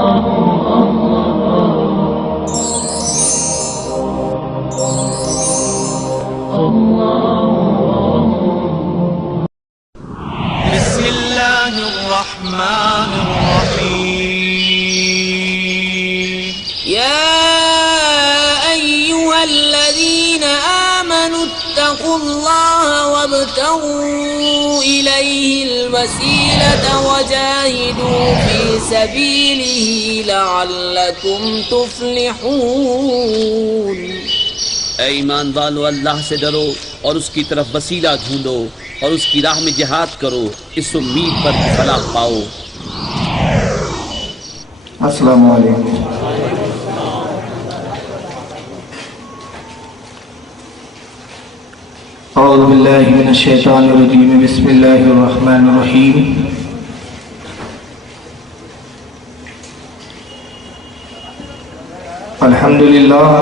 بسم الله الرحمن الرحيم يا أيها الذين آمنوا اتقوا الله وابتغوا إليه الوسيلة وجاهدوا في سبيله لعلكم تفلحون۔ اے ایمان والو، اللہ سے ڈرو اور اس کی طرف وسیلہ ڈھونڈو اور اس کی راہ میں جہاد کرو، اس امید پر کہ فلاح پاؤ۔ السلام علیکم۔ اعوذ باللہ من الشیطان الرجیم، بسم اللہ الرحمن الرحیم۔ الحمد للہ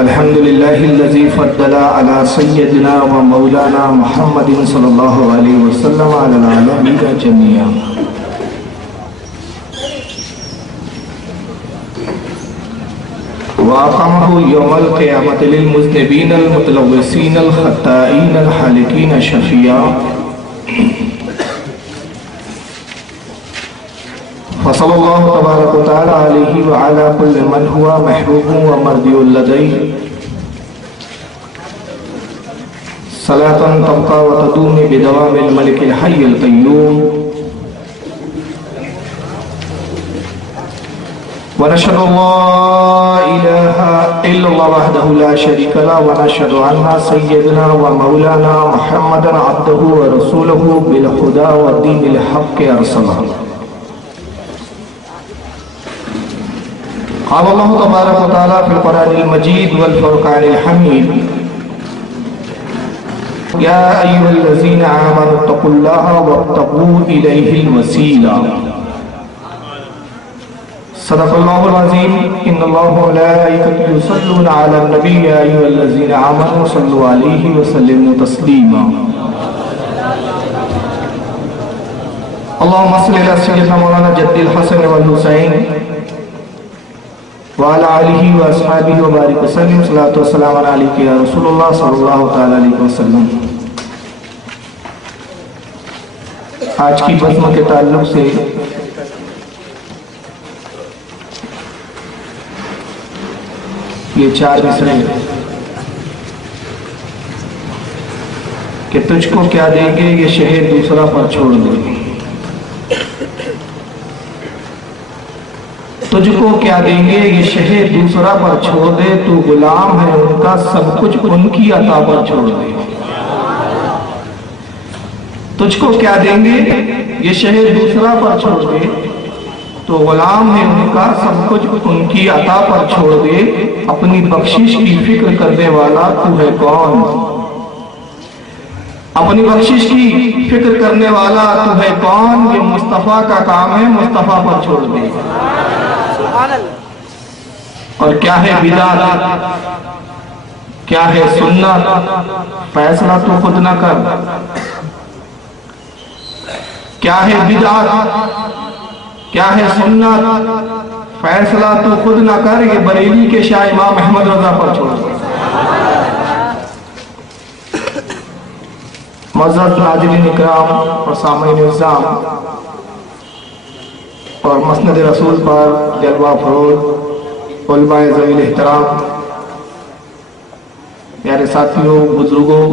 الحمد للہ الذی فضل علی سیدنا و مولانا محمد صلی اللہ علیہ وسلم علی العالمین جميعا۔ وأقامه يوم القيامة للمذنبين المتلوثين الخطائين الحالقين شفيعا۔ فصلى الله تبارك وتعالى عليه وعلى كل من هو محبوب ومرضي لديه صلاة تبقى وتدوم بدوام الملك الحي القيوم۔ ونشهد أن لا إله إلا الله وحده لا شريك له، ونشهد أن سيدنا ومولانا محمدا عبده ورسوله بالهدى والدين الحق أرسله۔ قال الله تبارك وتعالى في القرآن المجيد والفرقان الحميد: يا أيها الذين آمنوا اتقوا الله وابتغوا إليه الوسيلة۔ صدق الله العظيم۔ إن الله وملائكته يصلون على النبي يا أيها الذين آمنوا صلوا عليه وسلموا تسليما۔ اللهم صل على سيدنا مولانا جد الحسن والحسين وعلى آلہ واصحابہ وبارک وسلم۔ صلاۃ والسلام علیک یا رسول اللہ صلی اللہ تعالی علیہ وسلم۔ آج کی بزم کے تعلق سے یہ 4 مصرے کہ تجھ کو کیا دیں گے یہ شہر دوسرا پر چھوڑ دے، تجھ کو کیا دیں گے یہ شہر دوسرا پر چھوڑ دے، تو غلام ہے ان کا سب کچھ ان کی عطا پر چھوڑ دے۔ تجھ کو کیا دیں گے یہ شہر دوسرا پر چھوڑ دے، تو غلام ہے ان کا سب کچھ ان کی عطا پر چھوڑ دے، اپنی بخشش کی فکر کرنے والا تو ہے کون؟ اپنی بخشش کی فکر کرنے والا تو ہے کون؟ یہ مصطفیٰ کا کام ہے، مصطفیٰ پر چھوڑ دے۔ اور کیا ہے بدعت، کیا ہے سنت، فیصلہ تو خود نہ کر۔ کیا ہے بدعت، کیا ہے سنت، فیصلہ تو خود نہ کر، یہ بریلی کے شاہ امام احمد رضا پر چھوڑ دے۔ معزز ناظرین اکرام اور سامعین نظام اور مسند رسول پر جلوہ فروز علماء ذوی الاحترام، پیارے ساتھیوں، بزرگوں،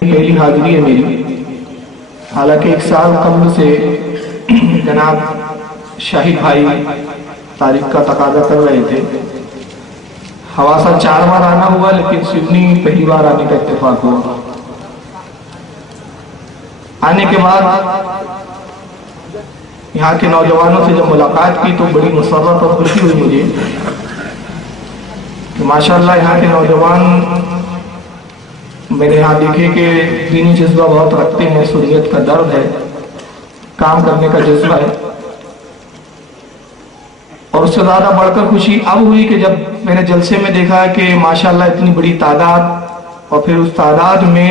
پہلی حاضری ہے میری۔ حالانکہ 1 سال قبل سے جناب شاہد بھائی تاریخ کا تقاضا کر رہے تھے، حواسہ 4 بار آنا ہوا، لیکن سڈنی پہلی بار آنے کا اتفاق ہوا۔ آنے کے بعد یہاں کے نوجوانوں سے جب ملاقات کی تو بڑی مسرت اور خوشی ہوئی مجھے کہ ماشاءاللہ یہاں کے نوجوان میں نے یہاں دیکھے کہ دینی جذبہ بہت رکھتے ہیں، سنیت کا درد ہے، کام کرنے کا جذبہ ہے۔ اور اس سے زیادہ بڑھ کر خوشی اب ہوئی کہ جب میں نے جلسے میں دیکھا کہ ماشاءاللہ اتنی بڑی تعداد، اور پھر اس تعداد میں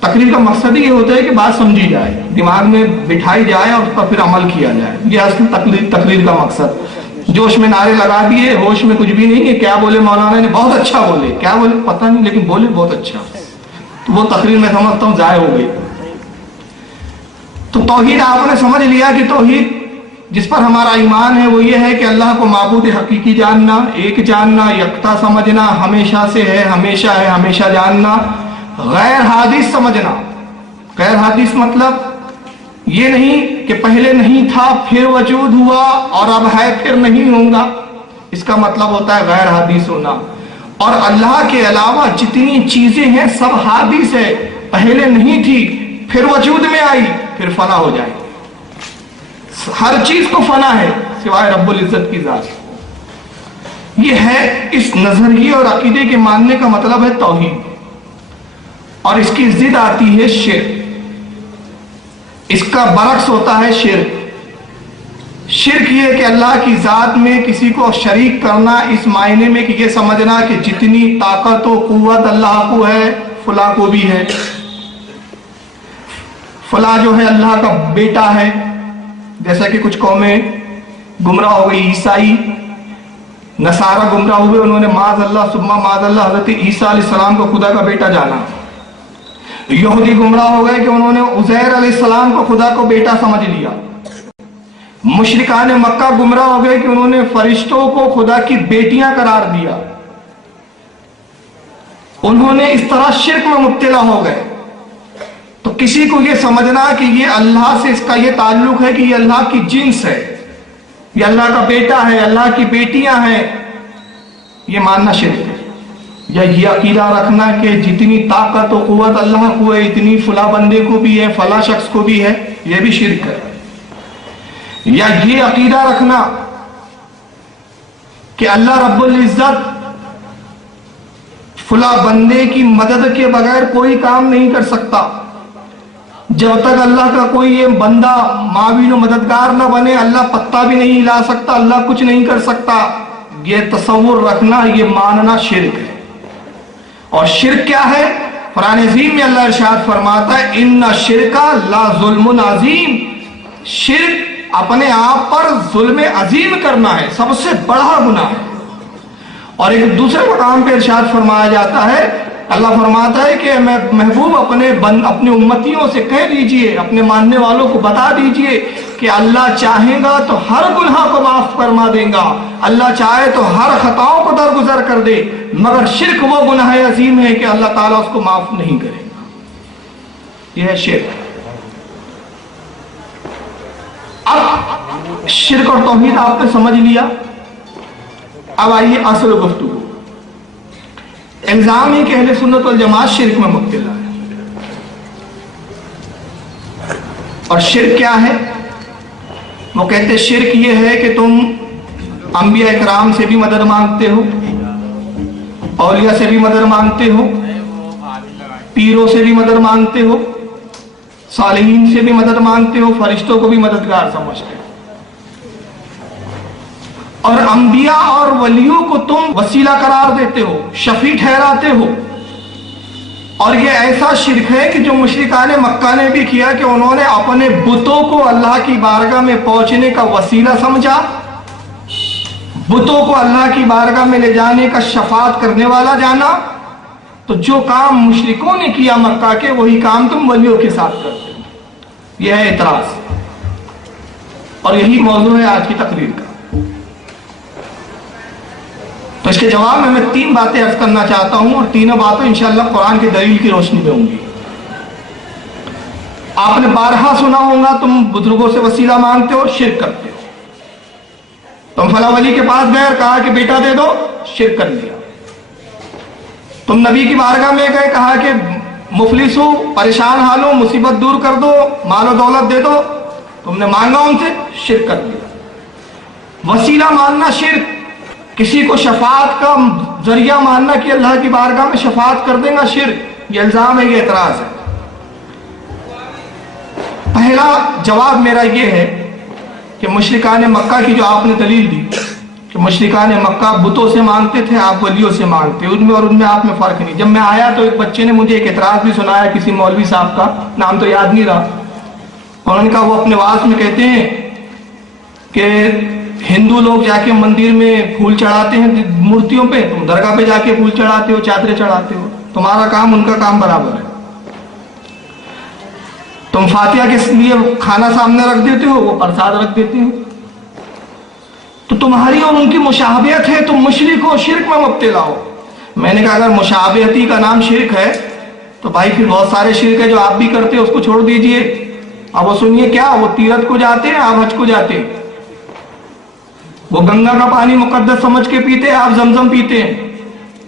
تقریر کا مقصد ہی یہ ہوتا ہے کہ بات سمجھی جائے، دماغ میں بٹھائی جائے اور اس پر پھر عمل کیا جائے. یہ اصل تقریر کا مقصد. جوش میں نعرے لگا دیے، ہوش میں کچھ بھی نہیں ہے. کیا بولے مولانا نے؟ بہت اچھا بولے. کیا بولے پتہ نہیں، لیکن بولے بہت اچھا. تو وہ تقریر میں سمجھتا ہوں ضائع ہو گئی. تو توحید آپ نے سمجھ لیا کہ توحید جس پر ہمارا ایمان ہے وہ یہ ہے کہ اللہ کو معبود حقیقی جاننا، ایک جاننا، یکتا سمجھنا، ہمیشہ سے ہے، ہمیشہ ہے، ہمیشہ جاننا. غیر حادث سمجھنا. غیر حادث مطلب یہ نہیں کہ پہلے نہیں تھا پھر وجود ہوا اور اب ہے پھر نہیں ہوگا. اس کا مطلب ہوتا ہے غیر حادث ہونا. اور اللہ کے علاوہ جتنی چیزیں ہیں سب حادث ہے. پہلے نہیں تھی پھر وجود میں آئی پھر فنا ہو جائے. ہر چیز کو فنا ہے سوائے رب العزت کی ذات. یہ ہے اس نظریے اور عقیدے کے ماننے کا مطلب ہے توحید. اور اس کی ضد آتی ہے شرک. اس کا برعکس ہوتا ہے شرک. شرک یہ کہ اللہ کی ذات میں کسی کو شریک کرنا، اس معنی میں کہ یہ سمجھنا کہ جتنی طاقت و قوت اللہ کو ہے فلاں کو بھی ہے. فلاں جو ہے اللہ کا بیٹا ہے. جیسا کہ کچھ قومیں گمراہ ہو گئی، عیسائی نصارہ گمراہ ہوئے، انہوں نے معاذ اللہ ثم معاذ اللہ حضرت عیسیٰ علیہ السلام کو خدا کا بیٹا جانا. یہودی گمراہ ہو گئے کہ انہوں نے عزیر علیہ السلام کو خدا کو بیٹا سمجھ لیا. مشرکان مکہ گمراہ ہو گئے کہ انہوں نے فرشتوں کو خدا کی بیٹیاں قرار دیا. انہوں نے اس طرح شرک میں مبتلا ہو گئے. تو کسی کو یہ سمجھنا کہ یہ اللہ سے اس کا یہ تعلق ہے کہ یہ اللہ کی جنس ہے، یہ اللہ کا بیٹا ہے، اللہ کی بیٹیاں ہیں، یہ ماننا شرک ہے. یا یہ عقیدہ رکھنا کہ جتنی طاقت و قوت اللہ کو ہے اتنی فلاں بندے کو بھی ہے، فلاں شخص کو بھی ہے، یہ بھی شرک ہے. یا یہ عقیدہ رکھنا کہ اللہ رب العزت فلاں بندے کی مدد کے بغیر کوئی کام نہیں کر سکتا. جب تک اللہ کا کوئی یہ بندہ معاون و مددگار نہ بنے اللہ پتہ بھی نہیں ہلا سکتا، اللہ کچھ نہیں کر سکتا. یہ تصور رکھنا، یہ ماننا شرک ہے. اور شرک کیا ہے؟ قرآن عظیم میں اللہ ارشاد فرماتا ہے ان الشرک لا ظلم عظیم. شرک اپنے آپ پر ظلم عظیم کرنا ہے، سب سے بڑا گناہ ہے. اور ایک دوسرے مقام پہ ارشاد فرمایا جاتا ہے، اللہ فرماتا ہے کہ میں محبوب اپنے امتیوں سے کہہ دیجئے، اپنے ماننے والوں کو بتا دیجئے کہ اللہ چاہے گا تو ہر گناہ کو معاف فرما دے گا، اللہ چاہے تو ہر خطاؤں کو درگزر کر دے، مگر شرک وہ گناہ عظیم ہے کہ اللہ تعالیٰ اس کو معاف نہیں کرے گا. یہ ہے شرک. اب شرک اور توحید آپ نے سمجھ لیا. اب آئیے اصل گفتگو. الزام ہے کہ اہل سنت والجماعت شرک میں مبتلا ہے. اور شرک کیا ہے؟ وہ کہتے شرک یہ ہے کہ تم انبیاء اکرام سے بھی مدد مانگتے ہو، اولیاء سے بھی مدد مانگتے ہو، پیروں سے بھی مدد مانگتے ہو، صالحین سے بھی مدد مانگتے ہو، فرشتوں کو بھی مددگار سمجھتے ہو، اور انبیاء اور ولیوں کو تم وسیلہ قرار دیتے ہو، شفیع ٹھہراتے ہو. اور یہ ایسا شرک ہے کہ جو مشرکان مکہ نے بھی کیا کہ انہوں نے اپنے بتوں کو اللہ کی بارگاہ میں پہنچنے کا وسیلہ سمجھا، بتوں کو اللہ کی بارگاہ میں لے جانے کا شفاعت کرنے والا جانا. تو جو کام مشرکوں نے کیا مکہ کے وہی کام تم ولیوں کے ساتھ کرتے ہو. یہ ہے اعتراض، اور یہی موضوع ہے آج کی تقریر کا. تو اس کے جواب میں تین باتیں عرض کرنا چاہتا ہوں، اور تینوں باتیں انشاءاللہ قرآن کی دلیل کی روشنی میں ہوں گی. آپ نے بارہا سنا ہوگا تم بزرگوں سے وسیلہ مانگتے ہو، شرک کرتے ہو. تم فلاں ولی کے پاس گئے اور کہا کہ بیٹا دے دو، شرک کر لیا. تم نبی کی بارگاہ میں گئے، کہا کہ مفلس ہو، پریشان حال ہو، مصیبت دور کر دو، مال و دولت دے دو، تم نے مانگا ان سے، شرک کر لیا. وسیلہ ماننا شرک. کسی کو شفاعت کا ذریعہ ماننا کہ اللہ کی بارگاہ میں شفاعت کر دیں گا، شرک. یہ الزام ہے، یہ اعتراض ہے. پہلا جواب میرا یہ ہے کہ مشرکان مکہ کی جو آپ نے دلیل دی کہ مشرکان مکہ بتوں سے مانگتے تھے، آپ ولیوں سے مانگتے، ان میں اور ان میں آپ میں فرق نہیں۔ جب میں آیا تو ایک بچے نے مجھے ایک اعتراض بھی سنایا کسی مولوی صاحب کا، نام تو یاد نہیں رہا، انہوں نے کہا وہ اپنے واعظ میں کہتے ہیں کہ ہندو لوگ جا کے مندر میں پھول چڑھاتے ہیں مورتیوں پہ، تم درگاہ پہ جا کے پھول چڑھاتے ہو، چادریں چڑھاتے ہو، تمہارا کام ان کا کام برابر ہے۔ تم فاتحہ کے لیے کھانا سامنے رکھ دیتے ہو، وہ پرساد رکھ دیتے ہو، تو تمہاری اور ان کی مشابہت ہے، تم مشرک ہو، شرک میں مبتلا ہو۔ میں نے کہا اگر مشابہتی کا نام شرک ہے تو بھائی پھر بہت سارے شرک ہے جو آپ بھی کرتے ہیں، اس کو چھوڑ دیجئے۔ اب وہ سنیے کیا، وہ تیرتھ کو جاتے ہیں، آپ حج کو جاتے ہیں، وہ گنگا کا پانی مقدس سمجھ کے پیتے ہیں، آپ زمزم پیتے ہیں،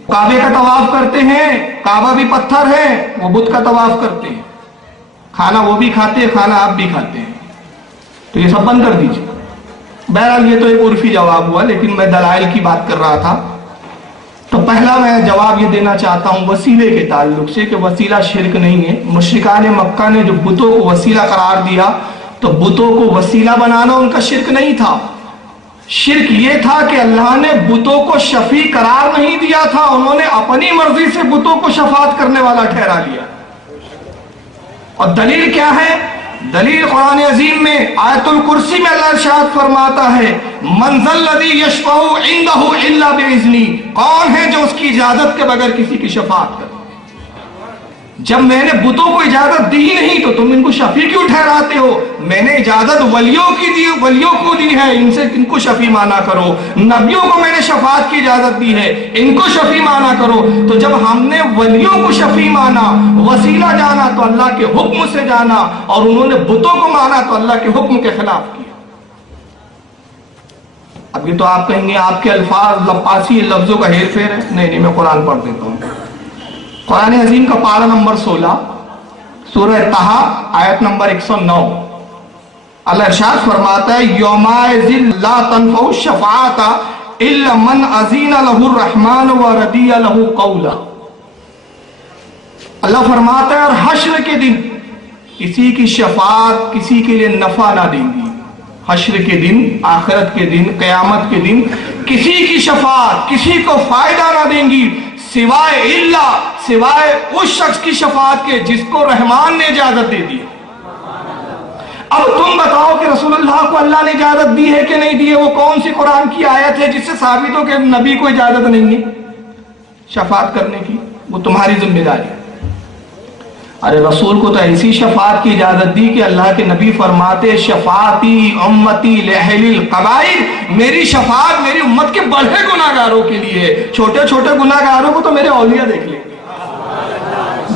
کعبے کا طواف کرتے ہیں، کعبہ بھی پتھر ہے، وہ بت کا طواف کرتے ہیں، کھانا وہ بھی کھاتے ہیں، کھانا آپ بھی کھاتے ہیں، تو یہ سب بند کر دیجئے۔ بہرحال یہ تو ایک عرفی جواب ہوا، لیکن میں دلائل کی بات کر رہا تھا۔ تو پہلا میں جواب یہ دینا چاہتا ہوں وسیلے کے تعلق سے کہ وسیلہ شرک نہیں ہے۔ مشرکان مکہ نے جو بتوں کو وسیلہ قرار دیا تو بتوں کو وسیلہ بنانا ان کا شرک نہیں تھا، شرک یہ تھا کہ اللہ نے بتوں کو شفیع قرار نہیں دیا تھا، انہوں نے اپنی مرضی سے بتوں کو شفاعت کرنے والا ٹھہرا لیا۔ اور دلیل کیا ہے؟ دلیل قرآن عظیم میں آیت الکرسی میں اللہ ارشاد فرماتا ہے من ذا الذی یشفع عنده الا باذنی، کون ہے جو اس کی اجازت کے بغیر کسی کی شفاعت کرے؟ جب میں نے بتوں کو اجازت دی نہیں تو تم ان کو شفیع کیوں ٹھہراتے ہو؟ میں نے اجازت ولیوں کی دی، ولیوں کو دی ہے، ان سے ان کو شفیع مانا کرو۔ نبیوں کو میں نے شفاعت کی اجازت دی ہے، ان کو شفیع مانا کرو۔ تو جب ہم نے ولیوں کو شفیع مانا، وسیلہ جانا تو اللہ کے حکم سے جانا، اور انہوں نے بتوں کو مانا تو اللہ کے حکم کے خلاف کیا۔ اب یہ تو آپ کہیں گے آپ کے الفاظ لپاسی لفظوں کا ہیر پھیر ہے۔ نہیں میں قرآن پڑھ دیتا ہوں۔ قرآن عظیم کا پارہ نمبر 16 سورہ طہ آیت نمبر 109، اللہ ارشاد فرماتا ہے یومئذ لا تنفع الشفاعۃ الا من اذن له الرحمن ورضی له قولا۔ اللہ فرماتا ہے اور حشر کے دن کسی کی شفاعت کسی کے لیے نفع نہ دیں گی۔ حشر کے دن، آخرت کے دن، قیامت کے دن کسی کی شفاعت کسی کو فائدہ نہ دیں گی سوائے اس شخص کی شفاعت کے جس کو رحمان نے اجازت دے دی۔ اب تم بتاؤ کہ رسول اللہ کو اللہ نے اجازت دی ہے کہ نہیں دی ہے؟ وہ کون سی قرآن کی آیت ہے جس سے ثابت ہو کہ نبی کو اجازت نہیں ہے شفاعت کرنے کی؟ وہ تمہاری ذمہ داری ہے۔ ارے رسول کو تو ایسی شفاعت کی اجازت دی کہ اللہ کے نبی فرماتے شفاعتی امتی لأہل القبائر، میری شفاعت میری امت کے بڑے گناہگاروں کے لیے، چھوٹے چھوٹے گناہگاروں کو تو میرے اولیاء دیکھ لیں،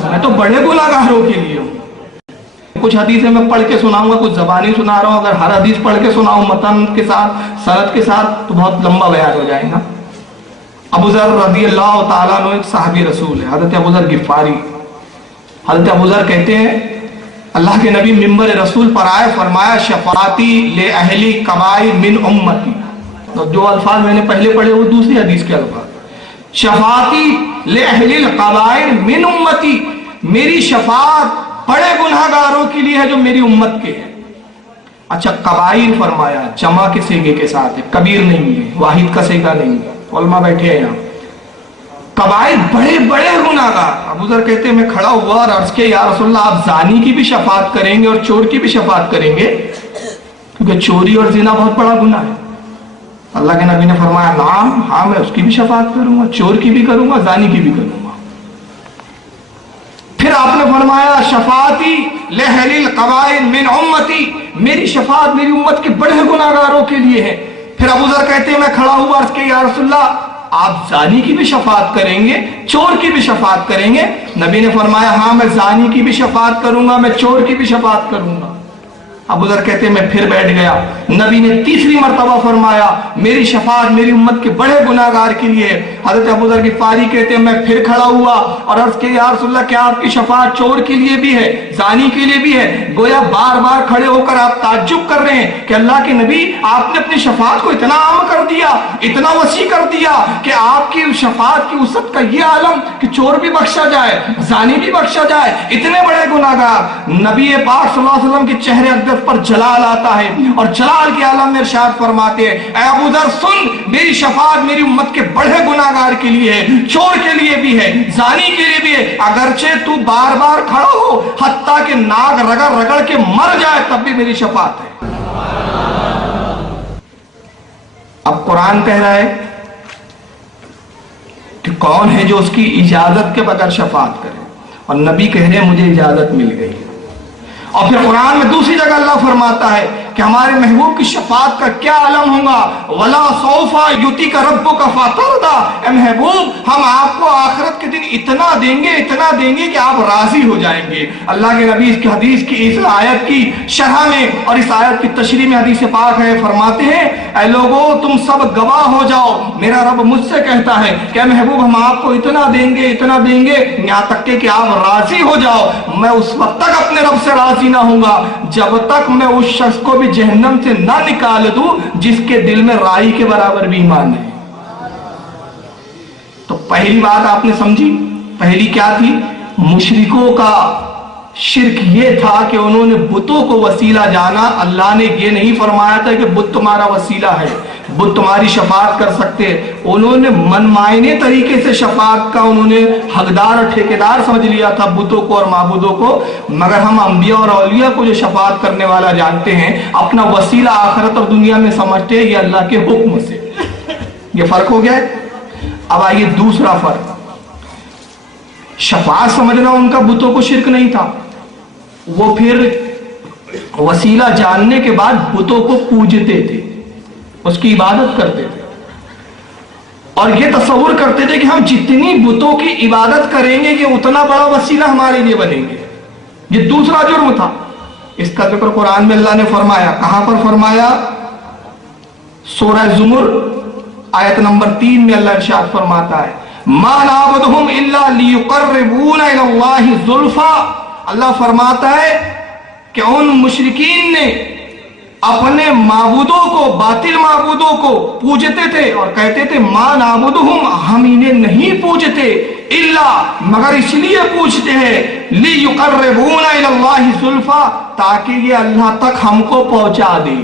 میں تو بڑے گناہگاروں کے لیے ہوں۔ کچھ حدیثیں میں پڑھ کے سناؤں گا، کچھ زبانی سنا رہا ہوں، اگر ہر حدیث پڑھ کے سناؤں متن کے ساتھ سند کے ساتھ تو بہت لمبا بیان ہو جائے گا۔ ابو ذر رضی اللہ تعالیٰ عنہ ایک صحابی رسول ہے، حضرت ابو ذر غفاری۔ حضرت ابو ذر کہتے ہیں اللہ کے نبی منبر رسول پر آئے، فرمایا شفاعتی لأہل قبائل من امتی۔ جو الفاظ میں نے پہلے پڑھے وہ دوسری حدیث کے الفاظ، شفاعتی لأہل القبائل من امتی، میری شفاعت بڑے گناہگاروں کے لیے ہے جو میری امت کے ہیں۔ اچھا قبائل فرمایا جمع کے سیگے کے ساتھ ہے، کبیر نہیں ہے، واحد کا سیگا نہیں ہے، علماء بیٹھے ہیں یہاں۔ قبائل بڑے بڑے گناہگار۔ ابو ذر کہتے ہیں میں کھڑا ہوا اور عرض کیا یا رسول اللہ آپ زانی کی بھی شفاعت کریں گے اور چور کی بھی شفاعت کریں گے؟ کیونکہ چوری اور زنا بہت بڑا گناہ ہے۔ اللہ کے نبی نے فرمایا نعم، ہاں میں اس کی بھی شفاعت کروں گا، چور کی بھی کروں گا، زانی کی بھی کروں گا۔ پھر آپ نے فرمایا شفاعتی لأہل القبائل من امتی، میری شفاعت میری امت کے بڑے گناہگاروں کے لیے ہے۔ پھر ابو ذر کہتے ہیں میں کھڑا ہوا عرض کیا یا رسول اللہ آپ زانی کی بھی شفاعت کریں گے، چور کی بھی شفاعت کریں گے؟ نبی نے فرمایا ہاں میں زانی کی بھی شفاعت کروں گا، میں چور کی بھی شفاعت کروں گا۔ ابو ذر کہتے ہیں میں پھر بیٹھ گیا، نبی نے تیسری مرتبہ فرمایا میری شفاعت میری امت کے بڑے گناہگار کے لیے۔ حضرت ابو ذر غفاری کہتے ہیں میں پھر کھڑا ہوا اور عرض کیا یا رسول اللہ کیا آپ کی شفاعت چور کے لیے بھی ہے، زانی کے لیے بھی ہے؟ گویا بار بار کھڑے ہو کر آپ تعجب کر رہے ہیں کہ اللہ کے نبی آپ نے اپنی شفاعت کو اتنا عام کر دیا، اتنا وسیع کر دیا کہ آپ کی شفاعت کی وسعت کا یہ عالم کہ چور بھی بخشا جائے، زانی بھی بخشا جائے، اتنے بڑے گناہگار۔ نبی پاک صلی اللہ علیہ وسلم کے چہرے اقدس صرف پر جلال آتا ہے، اور جلال کے عالم میں ارشاد فرماتے ہیں اے ابو ذر سن، میری شفاعت میری امت کے بڑے گناہگار کے لیے ہے، چور کے لیے بھی ہے، زانی کے لیے بھی ہے، اگرچہ تو بار بار کھڑا ہو حتیٰ کہ ناک رگڑ رگڑ کے مر جائے تب بھی میری شفاعت ہے۔ اب قرآن کہہ رہا ہے کہ کون ہے جو اس کی اجازت کے بغیر شفاعت کرے، اور نبی کہہ رہے ہیں مجھے اجازت مل گئی۔ اور پھر قرآن میں دوسری جگہ اللہ فرماتا ہے کہ ہمارے محبوب کی شفاعت کا کیا علم ہوگا، وَلَا سَوْفَ يُؤْتِيكَ رَبُّكَ فَتَرْضَىٰ، اے محبوب ہم آپ کو آخرت کے دن اتنا دیں گے کہ آپ راضی ہو جائیں گے۔ اللہ کے نبی اس کی حدیث کی اس آیت کی شرح میں اور اس آیت کی تشریح میں حدیث پاک ہے، فرماتے ہیں اے لوگوں تم سب گواہ ہو جاؤ، میرا رب مجھ سے کہتا ہے کہ اے محبوب ہم آپ کو اتنا دیں گے یہاں تک کہ آپ راضی ہو جاؤ، میں اس وقت تک اپنے رب سے راضی نہ ہوں گا جب تک میں اس شخص کو بھی جہنم سے نہ نکال دوں جس کے دل میں رائی کے برابر بھی ایمان نہیں۔ تو پہلی بات آپ نے سمجھی، پہلی کیا تھی؟ مشرکوں کا شرک یہ تھا کہ انہوں نے بتوں کو وسیلہ جانا۔ اللہ نے یہ نہیں فرمایا تھا کہ بت تمہارا وسیلہ ہے، بت تمہاری شفاعت کر سکتے، انہوں نے منمائنے طریقے سے شفاعت کا انہوں نے حقدار اور ٹھیکیدار سمجھ لیا تھا بتوں کو اور معبودوں کو۔ مگر ہم انبیاء اور اولیاء کو جو شفاعت کرنے والا جانتے ہیں، اپنا وسیلہ آخرت اور دنیا میں سمجھتے ہیں یہ اللہ کے حکم سے۔ یہ فرق ہو گیا۔ اب آئیے دوسرا فرق، شفاعت سمجھنا ان کا بتوں کو شرک نہیں تھا، وہ پھر وسیلہ جاننے کے بعد بتوں کو پوجتے تھے، اس کی عبادت کرتے تھے، اور یہ تصور کرتے تھے کہ ہم جتنی بتوں کی عبادت کریں گے یہ اتنا بڑا وسیلہ ہمارے لیے بنیں گے۔ یہ دوسرا جرم تھا۔ اس کا ذکر قرآن میں اللہ نے فرمایا، کہاں پر فرمایا؟ سورہ زمر آیت نمبر 3 میں اللہ ارشاد فرماتا ہے مَا نَعْبُدُهُمْ إِلَّا لِيُقَرِّبُونَ إِلَى اللَّهِ زُلْفَىٰ۔ اللہ فرماتا ہے کہ ان مشرکین نے اپنے معبودوں کو، باطل معبودوں کو پوجتے تھے اور کہتے تھے مَا نَعْبُدُهُمْ، ہم انہیں نہیں پوجتے، الا مگر اس لیے پوچھتے ہیں لِيُقَرِّبُونَ إِلَى اللَّهِ زُلْفَىٰ، تاکہ یہ اللہ تک ہم کو پہنچا دے،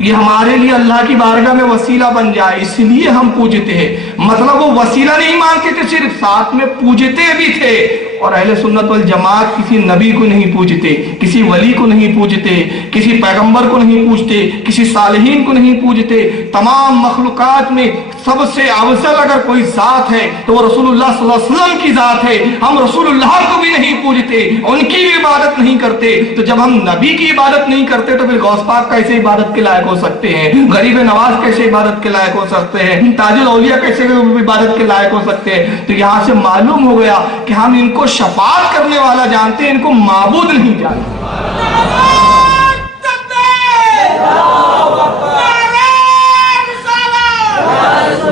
یہ ہمارے لیے اللہ کی بارگاہ میں وسیلہ بن جائے، اس لیے ہم پوجتے ہیں۔ مطلب وہ وسیلہ نہیں مانتے تھے، صرف ساتھ میں پوجتے بھی تھے۔ اور اہل سنت والجماعت کسی نبی کو نہیں پوجتے، کسی ولی کو نہیں پوجتے، کسی پیغمبر کو نہیں پوجتے، کسی صالحین کو نہیں پوجتے۔ تمام مخلوقات میں سب سے افضل اگر کوئی ذات ہے تو وہ رسول اللہ صلی اللہ علیہ وسلم کی ذات ہے۔ ہم رسول اللہ کو بھی نہیں پوجتے، ان کی بھی عبادت نہیں کرتے۔ تو جب ہم نبی کی عبادت نہیں کرتے تو پھر غوث پاک کیسے عبادت کے لائق ہو سکتے ہیں؟ غریب نواز کیسے عبادت کے لائق ہو سکتے ہیں؟ تاج الاولیاء کیسے عبادت کے لائق ہو سکتے ہیں؟ تو یہاں سے معلوم ہو گیا کہ ہم ان کو شفاعت کرنے والا جانتے ہیں، ان کو معبود نہیں جانتے۔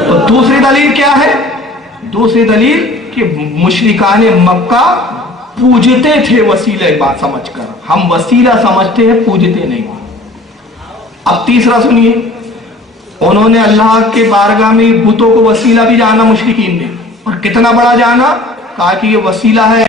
تو دوسری دلیل کیا ہے؟ دوسری دلیل کہ مشرکان مکہ پوجتے تھے وسیلہ بات سمجھ کر، ہم وسیلہ سمجھتے ہیں، پوجتے نہیں۔ اب تیسرا سنیے، انہوں نے اللہ کے بارگاہ میں بتوں کو وسیلہ بھی جانا مشرکین نے، اور کتنا بڑا جانا، کہا کہ یہ وسیلہ ہے